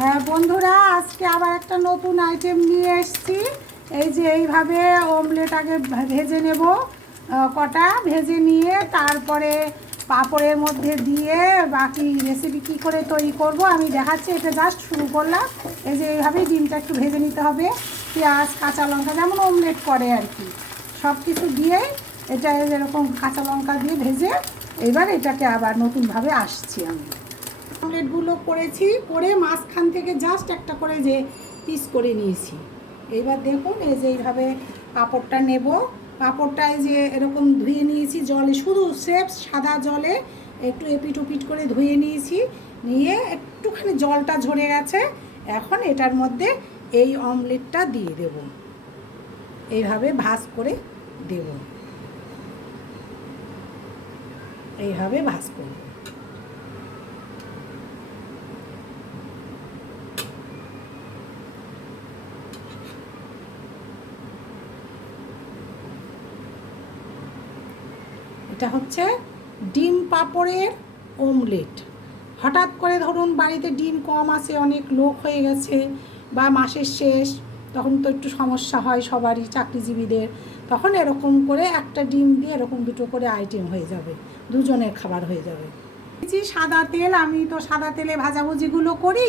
হ্যাঁ বন্ধুরা, আজকে আবার একটা নতুন আইটেম নিয়ে এসেছি। এই যে এইভাবে অমলেট আগে ভেজে নেব, কটা ভেজে নিয়ে তারপরে পাঁপড়ের মধ্যে দিয়ে বাকি রেসিপি কী করে তৈরি করব আমি দেখাচ্ছি। এটা জাস্ট শুরু করলাম। এই যে এইভাবেই ডিমটা একটু ভেজে নিতে হবে, পেঁয়াজ কাঁচা লঙ্কা যেমন অমলেট করে আর কি, সব কিছু দিয়েই এটা এরকম কাঁচা লঙ্কা দিয়ে ভেজে এবার এটাকে আবার নতুনভাবে আসছি আমি। অমলেটগুলো করেছি, করে মাঝখান থেকে জাস্ট একটা করে যে পিস করে নিয়েছি। এইবার দেখুন এই যে এইভাবে পাঁপড়টা নেব, পাঁপড়টায় যে এরকম ধুয়ে নিয়েছি জলে, শুধু স্রেফ সাদা জলে একটু এপিট ওপিট করে ধুয়ে নিয়েছি, নিয়ে একটুখানি জলটা ঝরে গেছে। এখন এটার মধ্যে এই অমলেটটা দিয়ে দেব, এইভাবে ভাজ করে দেব, এইভাবে ভাজ করব। এটা হচ্ছে ডিম পাঁপড়ের অমলেট। হঠাৎ করে ধরুন বাড়িতে ডিম কম আছে, অনেক লোক হয়ে গেছে, বা মাসের শেষ, তখন তো একটু সমস্যা হয় সবারই, চাকরিজীবীদের, তখন এরকম করে একটা ডিম দিয়ে এরকম দুটো করে আইটেম হয়ে যাবে, দুজনের খাবার হয়ে যাবে। সাদা তেল, আমি তো সাদা তেলে ভাজাভুজিগুলো করি,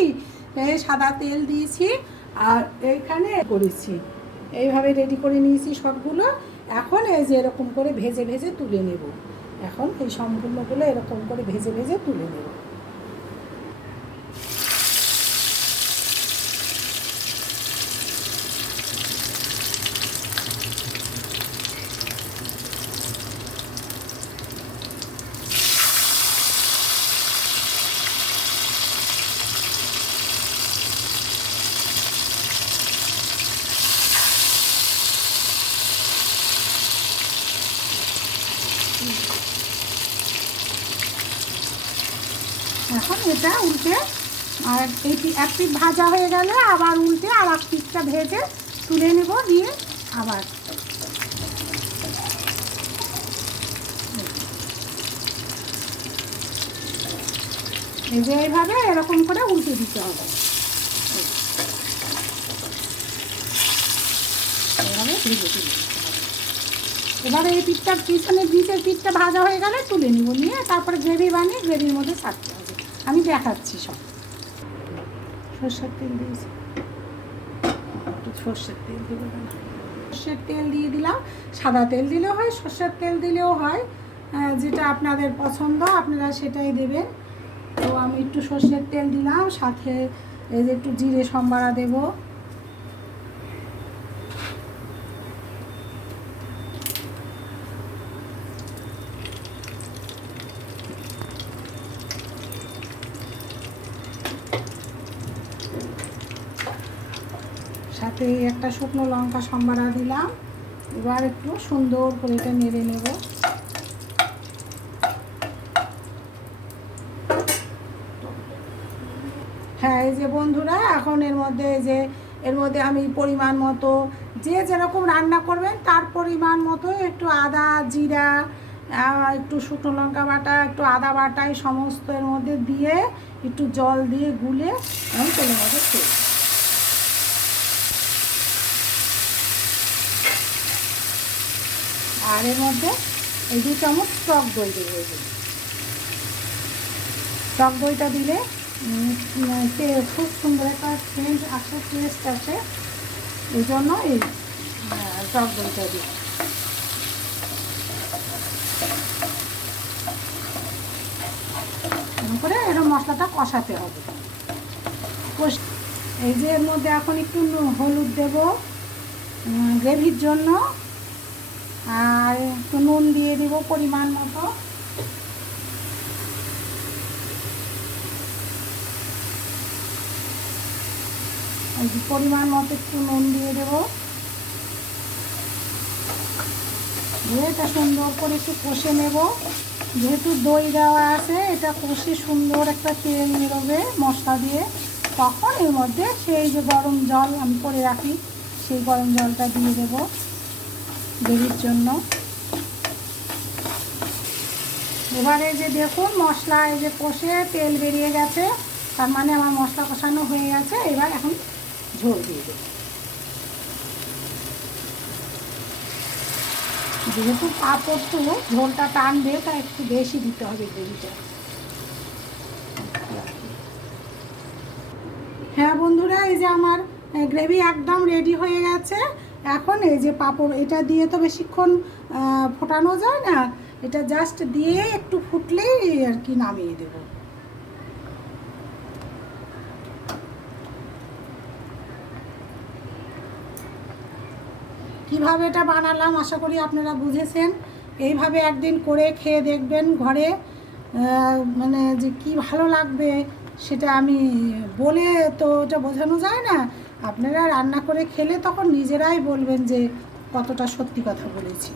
এই সাদা তেল দিয়েছি আর এইখানে করেছি, এইভাবে রেডি করে নিয়েছি সবগুলো। এখন এই যে এরকম করে ভেজে ভেজে তুলে নেব, এখন এই সম্পূর্ণগুলো এরকম করে ভেজে ভেজে তুলে নেব। এখন এটা উল্টে, আর এই এক পিঠ ভাজা হয়ে গেলে আবার উল্টে আর এক পিঠটা ভেজে তুলে নেব, দিয়ে আবার এই যে এইভাবে এরকম করে উল্টে দিতে হবে। এভাবে ভেজে তুলে দিতে হবে। এবারে এই পিঠটা পিছনে নিচের পিঠটা ভাজা হয়ে গেলে তুলে নিব, নিয়ে তারপরে গ্রেভি বানিয়ে গ্রেভির মধ্যে ছাড়তে হবে। আমি দেখাচ্ছি সব। সরষের তেল দিয়েছি, সরষের তেল দেবো, সরষের তেল দিয়ে দিলাম। সাদা তেল দিলেও হয়, সরষের তেল দিলেও হয়, যেটা আপনাদের পছন্দ আপনারা সেটাই দেবেন। তো আমি একটু সরষের তেল দিলাম, সাথে এই যে একটু জিরে সম্বারা দেবো, সাথে একটা শুকনো লঙ্কা সম্বারা দিলাম। এবার একটু সুন্দর করে এটা নেড়ে নেব। হ্যাঁ এই যে বন্ধুরা, এখন এর মধ্যে আমি পরিমাণ মতো, যে যেরকম রান্না করবেন তার পরিমাণ মতো একটু আদা জিরা, একটু শুকনো লঙ্কা বাটা, একটু আদা বাটা, এই সমস্ত এর মধ্যে দিয়ে একটু জল দিয়ে গুলে আমি তেলের মধ্যে ছেড়ে। আর এর মধ্যে এই 2 চামচ টক দই দেবো। টক দইটা দিলে খুব সুন্দর একটা সেন্ট আসে, টেস্ট আসে, এই জন্য এই টক দইটা দিই। করে এরকম মশলাটা কষাতে হবে। এই যে এর মধ্যে এখন একটু হলুদ দেব গ্রেভির জন্য, আর একটু নুন দিয়ে দিব পরিমাণ মতো। পরিমাণ মতো একটু নুন দিয়ে দেবো, দিয়ে এটা সুন্দর করে একটু কষে নেব। যেহেতু দই দেওয়া আছে, এটা কষে সুন্দর একটা তেল বেরোবে মশলা দিয়ে, তখন এর মধ্যে সেই যে গরম জল আমি করে রাখি, সেই গরম জলটা দিয়ে দেব গ্রেভির জন্য। এবারে যে দেখুন মশলা এই যে কষে তেল বেরিয়ে গেছে, তার মানে আমার মশলা কষানো হয়ে গেছে। এবার এখন ঝোল দিয়ে দেবো। যেহেতু পাঁপড় তো ঝোলটা টানবে, তাই একটু বেশি দিতে হবে গ্রেভিটা। হ্যাঁ বন্ধুরা, এই যে আমার গ্রেভি একদম রেডি হয়ে গেছে। এখন এই যে পাঁপড়, এটা দিয়ে তো বেশিক্ষণ ফোটানো যায় না, এটা জাস্ট দিয়ে একটু ফুটলেই আর কি নামিয়ে দেব। কিভাবে এটা বানালাম আশা করি আপনারা বুঝেছেন। এইভাবে একদিন করে খেয়ে দেখবেন ঘরে, মানে যে কি ভালো লাগবে সেটা আমি বলে তো ওটা বোঝানো যায় না। আপনারা রান্না করে খেলে তখন নিজেরাই বলবেন যে কতটা সত্যি কথা বলেছি।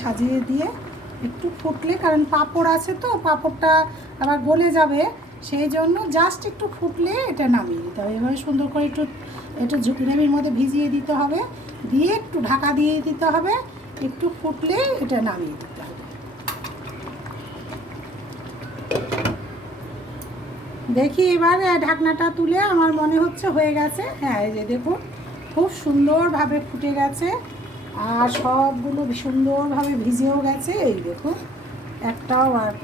সাজিয়ে দিয়ে একটু ফুটলে, কারণ পাঁপড় আছে তো পাঁপড়টা আবার গলে যাবে, সেই জন্য জাস্ট একটু ফুটলে এটা নামিয়ে দিতে হবে। এভাবে সুন্দর করে একটু একটু গ্রেভির মধ্যে ভিজিয়ে দিতে হবে, দিয়ে একটু ঢাকা দিয়ে দিতে হবে, একটু ফুটলে এটা নামিয়ে দিতে হবে। দেখি এবার ঢাকনাটা তুলে, আমার মনে হচ্ছে হয়ে গেছে। হ্যাঁ, এই যে দেখুন খুব সুন্দরভাবে ফুটে গেছে, আর সবগুলো সুন্দরভাবে ভিজেও গেছে। এই দেখুন একটাও আর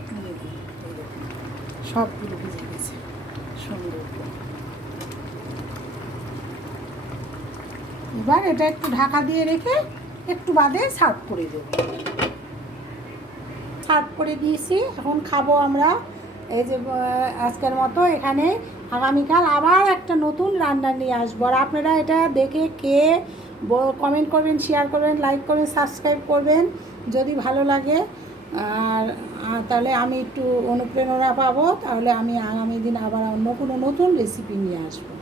সবগুলো ভিজে গেছে সুন্দর। এবার এটা একটু ঢাকা দিয়ে রেখে একটু বাদে সার্ভ করে দেবো। সার্ভ করে দিয়েছি, এখন খাবো আমরা। এই যে আজকের মতো এখানে, আগামীকাল আবার একটা নতুন রান্না নিয়ে আসবো। আর আপনারা এটা দেখে খেয়ে কমেন্ট করবেন, শেয়ার করবেন, লাইক করবেন, সাবস্ক্রাইব করবেন যদি ভালো লাগে। আর তাহলে আমি একটু অনুপ্রেরণা পাবো, তাহলে আমি আগামী দিন আবার অন্য কোনো নতুন রেসিপি নিয়ে আসবো।